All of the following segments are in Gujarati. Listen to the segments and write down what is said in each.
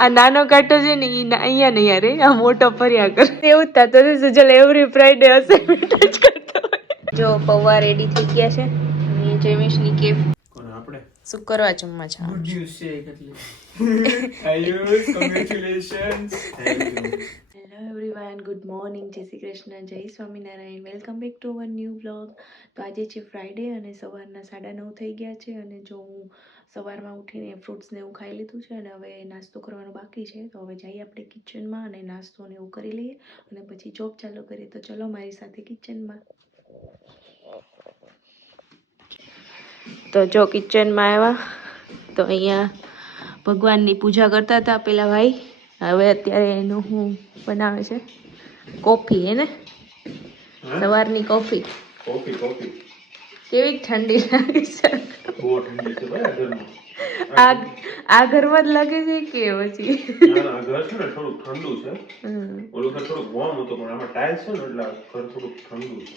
આ નાનો કાંટો છે ને ઈ અહીંયા નહીં યાર આ મોટો ફર્યા કરે એવું જ થતો છે સુજલ એવરી ફ્રાઈડે અસાઇનમેન્ટ જ કરતો હોય જો પૌવા રેડી થઈ ગયા છે અને જેમિશની કેફ કોણ આપણે શું કરવા જમવા છે ગુડ ન્યૂઝ છે એટલે Ayush congratulations hello everyone good morning જય શ્રી કૃષ્ણ જય Swaminarayan welcome back to our new blog તો આજે છે ફ્રાઈડે અને સવારના 9:30 થઈ ગયા છે અને જો હું સવારમાં ઉઠીને ફ્રૂટ્સ ને એવું ખાઈ લીધું છે અને હવે નાસ્તો કરવાનો બાકી છે તો હવે જઈએ આપણે કિચનમાં અને નાસ્તો ને એવું કરી લઈએ અને પછી જોબ ચાલુ કરીએ તો ચલો મારી સાથે કિચનમાં તો જો કિચનમાં આવ્યા તો અહીંયા ભગવાનની પૂજા કરતા હતા પેલા ભાઈ હવે અત્યારે એનું હું બનાવે છે કોફી હે ને સવારની કોફી કેવી ઠંડી લાગે છે બહુ ઠંડી છે ભાઈ ઘરમાં આ ઘરમાં જ લાગે છે કે પછી ના આ ઘર છે ને થોડું ઠંડુ છે ઓલું ઘર થોડું વોર્મ હતું પણ આમાં ટાઇલ્સ છે ને એટલે ઘર થોડું ઠંડુ છે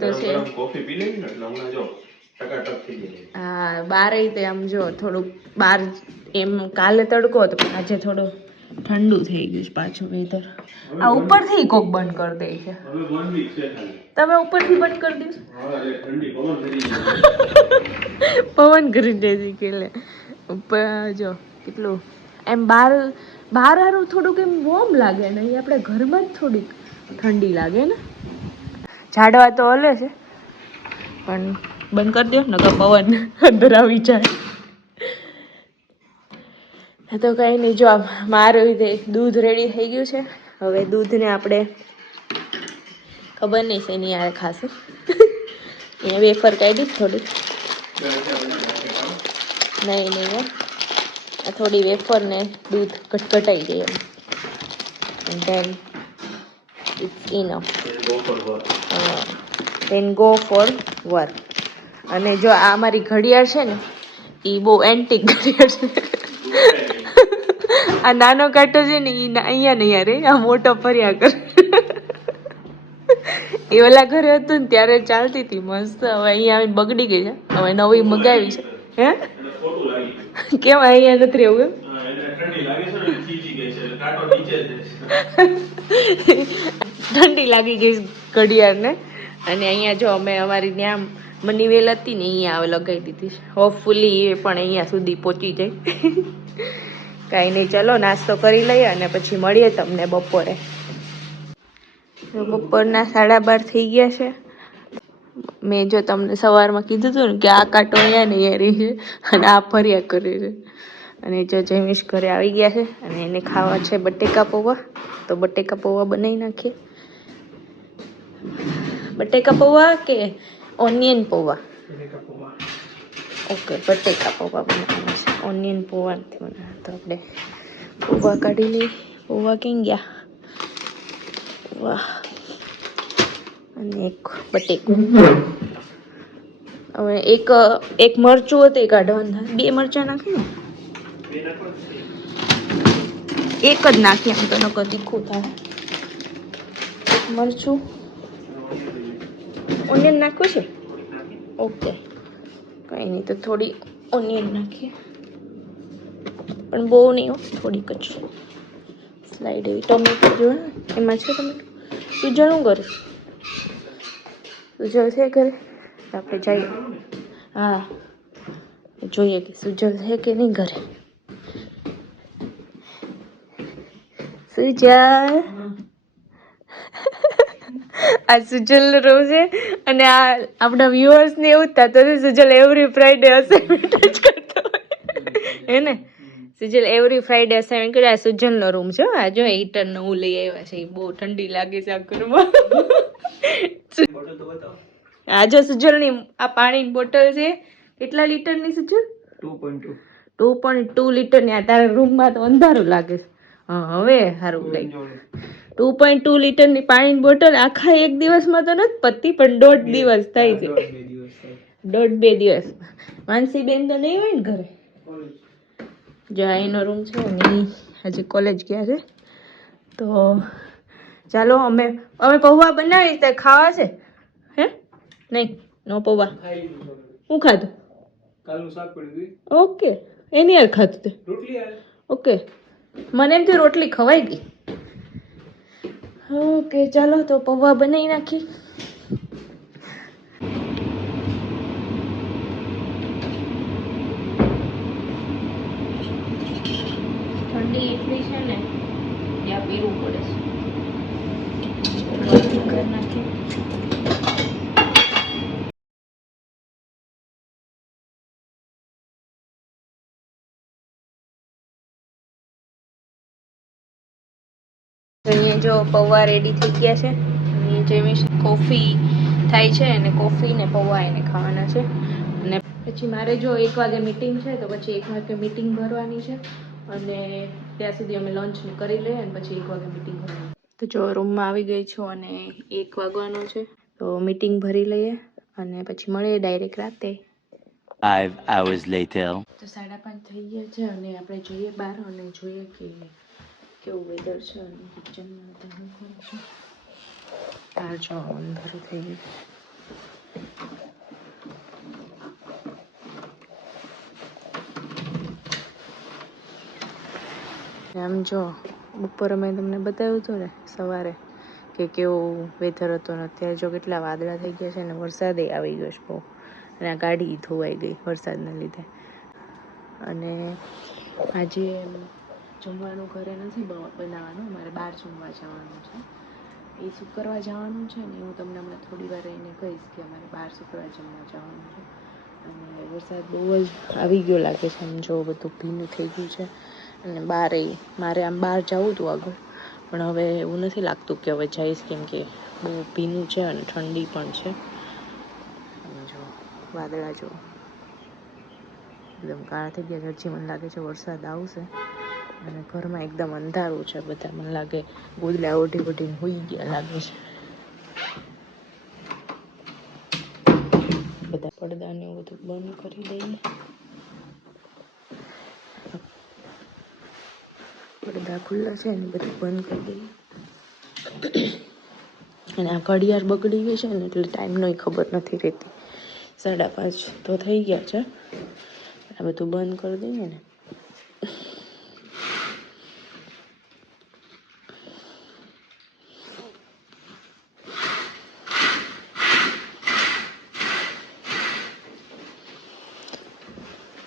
તો ગરમ કોફી પી લેવી ને એટલે હમણાં જો ટકાટક થઈ જાય હા બારે તે આમ જો થોડુંક બાર એમ કાલે તડકો હતો પણ આજે થોડું ઠંડુ થઈ ગયું છે પાછું વેધર આ ઉપરથી કોક બંધ કરી દે છે હવે 1 વીક છે ખાલી તમે ઉપરથી બંધ કરી દો હા એ ઠંડી પવન કરી પવન કરી દે છે કે લે ઉપર જો કેટલું એમ બાર હારું થોડુંક એમ વોર્મ લાગે ને અહીં આપણે ઘરમાં જ થોડીક ઠંડી લાગે ને ઝાડવા તો હલે છે પણ બંધ કરી દો નકર પવન અંદર આવી જાય તો કઈ નહીં જો મારું દૂધ રેડી થઈ ગયું છે હવે દૂધને આપણે ખબર નહીં છે એની યાર ખાશું અહીંયા વેફર કાઢી થોડી નહીં આ થોડી વેફર ને દૂધ ઘટઘટાઈ દઈએ એમ then it's enough then go for work અને જો આ મારી ઘડિયાળ છે ને એ બહુ એન્ટિક ઘડિયાળ છે આ નાનો કાંટો છે ને ઈ અહીંયા નહીં યાર આ મોટો ફર્યા કરે એ ઓલા ઘરે હતું ને ત્યારે ચાલતી હતી મસ્ત હવે અહીંયા આવીને બગડી ગઈ છે હવે નવી મગાવી છે હે કેમ અહીંયા નથી રહેવું ઠંડી લાગી ગઈ ઘડિયાળને અને અહીંયા જો અમે અમારી ત્યાં મનીવેલ હતી ને અહીંયા હવે લગાવી દીધી હોપફુલી એ પણ અહીંયા સુધી પહોંચી જાય કાંઈ નહીં ચલો નાસ્તો કરી લઈએ અને પછી મળીએ તમને બપોરે બપોરના 12:30 થઈ ગયા છે મેં જો તમને સવારમાં કીધું હતું ને કે આ કાંટો અહીંયા નહીં રહી છે અને આ ફર્યા કરે છે અને જો જમીશ ઘરે આવી ગયા છે અને એને ખાવા છે બટેકા પૌવા તો બટેકા પૌવા બનાવી નાખીએ બટેકા પૌવા કે ઓનિયન પૌવા ઓકે બટેકા પૌવા બનાવવાના છે ઓનિયન પૌવા નથી બનાવવા તો આપણે પૌવા કાઢી લઈએ પૌવા ક્યાં ગયા વાહ અને એક બટેકું હવે એક મરચું હતું એ કાઢવાનું 2 મરચાં નાખી ને એક જ નાખી આમ તો નકર તીખું થાય એક મરચું ઓનિયન નાખવું છે ઓકે કંઈ નહીં તો થોડી ઓનિયન નાખીએ પણ બહુ નહીં હો થોડીક જ સ્લાઈડ એવી ટમેટો જો એમાં છે ટમેટો સુજલ શું કરે સુજલ છે ઘરે આપણે જઈએ હા જોઈએ કે સુજલ છે કે નહીં ઘરે સુજલ આ સુજલનો રૂમ છે અને આ આપણા વ્યુઅર્સને એવું જ થતું હતું સુજલ એવરી ફ્રાઈડે અસાઇનમેન્ટ જ કરતો હોય હે ને સુજલ એવરી ફ્રાઈડે અસાઇનમેન્ટ કરે આ સુજલનો રૂમ છે આ જો હીટરનો હું લઈ આવ્યા છે એ બહુ ઠંડી લાગે છે આ ઘરમાં આ જો સુજલની આ પાણીની બોટલ છે કેટલા લીટરની સુજલ 2.2 લીટરની આ તારા રૂમમાં તો અંધારું લાગે છે હા હવે સારું લાગ્યું 2.2 લીટરની પાણીની બોટલ આખા એક દિવસમાં તો નથી પતી પણ 1.5 દિવસ થાય છે 1.5-2 દિવસ માનસી બેન તો નહીં હોય ને ઘરે જો એનો રૂમ છે ને હજી કોલેજ ગયા છે તો ચાલો અમે પૌવા બનાવીશ તો ખાવા છે હે નહીં નો પૌવા હું ખાધું કાલનું શાક પડી ગયું ઓકે એની યાર ખાધું તે રોટલી ઓકે મને એમ થયું રોટલી ખવાઈ ગઈ. ઓકે ચાલો તો પૌવા બનાવી નાખી. ઠંડી એટલી છે ને ત્યાં પીવું પડે છે. કરી નાખી. અહીંયા જો પૌવા રેડી થઈ ગયા છે. અને જેવી કોફી થાય છે અને કોફી ને પૌવા એને ખાવાના છે. અને પછી મારે જો 1 વાગે મીટિંગ છે તો પછી 1 વાગે મીટિંગ ભરવાની છે. અને ત્યાં સુધી અમે લંચ કરી લઈએ અને પછી 1 વાગે મીટિંગ ભરવાની. તો જો રૂમમાં આવી ગઈ છું અને 1 વાગવાનો છે. તો મીટિંગ ભરી લઈએ અને પછી મળીએ ડાયરેક્ટ રાતે. 5 hours later. તો 5:30 થઈ ગયા છે અને આપણે જઈએ બહાર અને જોઈએ કે કેવું વેધર છે અને કિચનમાં શું કરે છે. આ જો અંધારું થઈ ગયું. આમ જો બપોર અમે તમને બતાવ્યું હતું ને સવારે કે કેવું વેધર હતો ને અત્યારે જો કેટલા વાદળા થઈ ગયા છે અને વરસાદે આવી ગયો છે બહુ. અને આ ગાડી ધોવાઈ ગઈ વરસાદના લીધે. અને આજે જમવાનું ઘરે નથી બનાવવાનું, મારે બહાર જમવા જવાનું છે. એ શું કરવા જવાનું છે ને હું તમને હમણાં થોડી વાર રહીને કહીશ કે અમારે બહાર શું કરવા જમવા જવાનું છે. અને વરસાદ બહુ જ આવી ગયો લાગે છે. આમ જો બધું ભીનું થઈ ગયું છે. અને મારે આમ બહાર જવું હતું આગળ, પણ હવે એવું નથી લાગતું કે હવે જઈશ, કેમ કે બહુ ભીનું છે અને ઠંડી પણ છે. જો વાદળા જો એકદમ કાળા થઈ ગયા છે. હજી મને લાગે છે વરસાદ આવશે. અને ઘરમાં એકદમ અંધારું છે. બધા મને લાગે ગોદડા ઓઢીને સૂઈ ગયા લાગે છે. બધા પડદાને એવું બધું બંધ કરી દઈએ. પડદા ખુલ્લા છે ને બધું બંધ કરી દઈએ. અને આ ઘડિયાળ બગડી ગઈ છે ને એટલે ટાઈમનો ખબર નથી રહેતી. 5:30 તો થઈ ગયા છે. આ બધું બંધ કરી દઈએ ને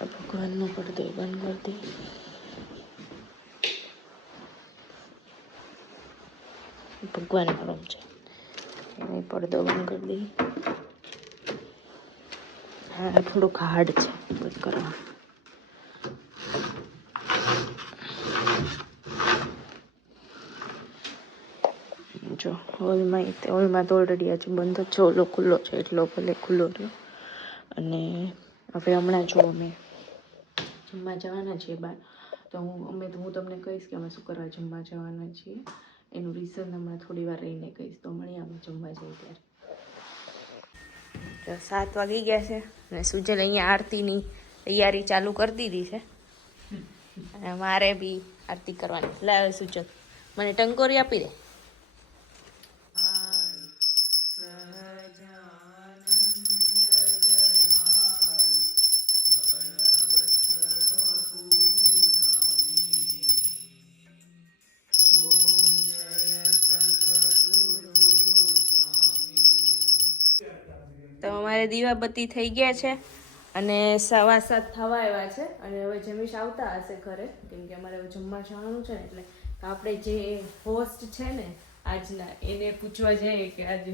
ભગવાનનો પડદો બંધ કરી દઈએ. ભગવાનનો રૂમ છે એને પડદો બંધ કરી દઈએ. હા થોડુંક હાર્ડ છે બંધ કરવા. જો હોલમાં તો ઓલરેડી આજે બંધ જ છે. ઓલો ખુલ્લો છે એટલો ભલે ખુલ્લો રહ્યો. અને હવે હમણાં જો અમે જમવા જવાના છીએ બહાર. તો હું તમને કહીશ કે અમે શું કરવા જમવા જવાના છીએ. એનું રીઝન હમણાં થોડી વાર રહીને કહીશ. તો મળીએ અમે જમવા જઈએ ત્યારે. 7 વાગી ગયા છે અને સુજલ અહીંયા આરતીની તૈયારી ચાલુ કરી દીધી છે. અને મારે બી આરતી કરવાની. લાવે સુજલ મને ટંકોરી આપી દે. તો અમારે દીવાબત્તી થઈ ગયા છે અને 7:15 થવા આવ્યા છે. અને હવે જમીશ આવતા હશે ઘરે, કેમ કે અમારે હવે જમવા જવાનું છે ને એટલે આપણે જે હોસ્ટ છે ને આજના એને પૂછવા જઈએ કે આજે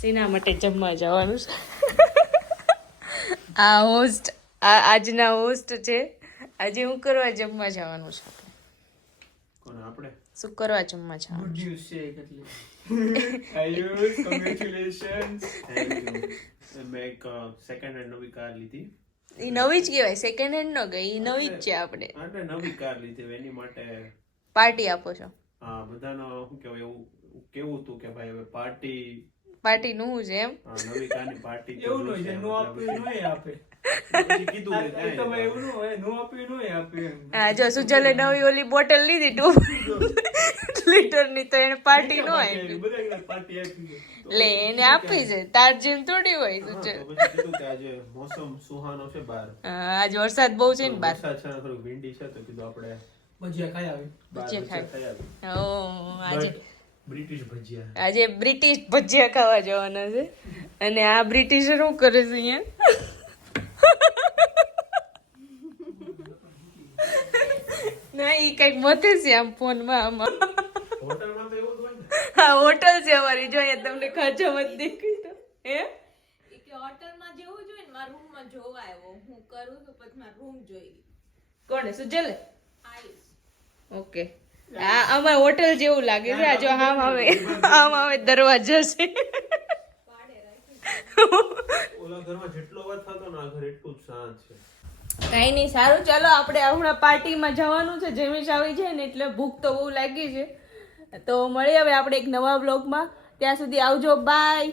શેના માટે જમવા જવાનું છે. આ હોસ્ટ આજના હોસ્ટ છે. આજે હું કરવા જમવા જવાનું છે. આપણે શું કરવા જમવા જવાનું? ગુડ ન્યૂઝ છે એટલે આયુષ કોંગ્રેચ્યુલેશન્સ. Thank you. મેં એક સેકન્ડ હેન્ડ નવી કાર લીધી. એ નવી જ કહેવાય, સેકન્ડ હેન્ડ નો ગઈ, નવી જ છે. આપણે નવી કાર લીધી એની માટે પાર્ટી આપો છો? હા, બધાનો શું કહેવાય એવું કેવું હતું કે ભાઈ હવે પાર્ટી નું છે એમ. નવી કારની પાર્ટી એવું ન છે, નો આપ્યું નોય આપે. પછી કીધું કે એ તો ભાઈ એવું ન હોય, નો આપ્યું નોય આપે. હા જો સુજલે નવી ઓલી બોટલ લીધી 2 લીટરની, તો એને પાર્ટી નો આપી. બધા પાર્ટી આપી. લે એને આપી છે, તાર જેમ થોડી હોય સુજલ. પછી કીધું કે આજે મોસમ સુહાનો છે બહાર. આજ વરસાદ બહુ છે ને બહાર. વરસાદ છે થોડું વિન્ડી છે તો કીધું આપણે ભજીયા ખાઈ આવી ભજીયા ખાઈ ઓ આજે બ્રિટિશ ભજીયા આજે બ્રિટિશ ભજીયા ખાવા જવાના છે અને આ બ્રિટિશ શું કરે છે અહીંયા ના ઈ કઈક મતે છે આમ ફોનમાં આમાં હોટલમાં તો એવું જ હોય ને હા હોટલ છે અમારી જો અહીંયા તમને ખાચા મત દેખાય તો હે કે હોટલમાં જેવું જોઈએ ને મારા રૂમમાં જોવા આવ્યો હું કરું તો પછી મારા રૂમ જોઈ કોણે સુજલે આઈસ ઓકે આ અમાર હોટલ જેવું લાગે છે આ જો આમ આવે દરવાજો છે ઓલા ઘરમાં જેટલો અવાજ થતો ને આ ઘર એટલું જ શાંત છે કઈ નહીં સારું ચાલો આપણે હમણાં પાર્ટીમાં જવાનું છે જેમિશ આવી છે ને એટલે ભૂખ તો બહુ લાગી છે તો મળીએ હવે આપણે એક નવા બ્લોગમાં ત્યાં સુધી આવજો બાય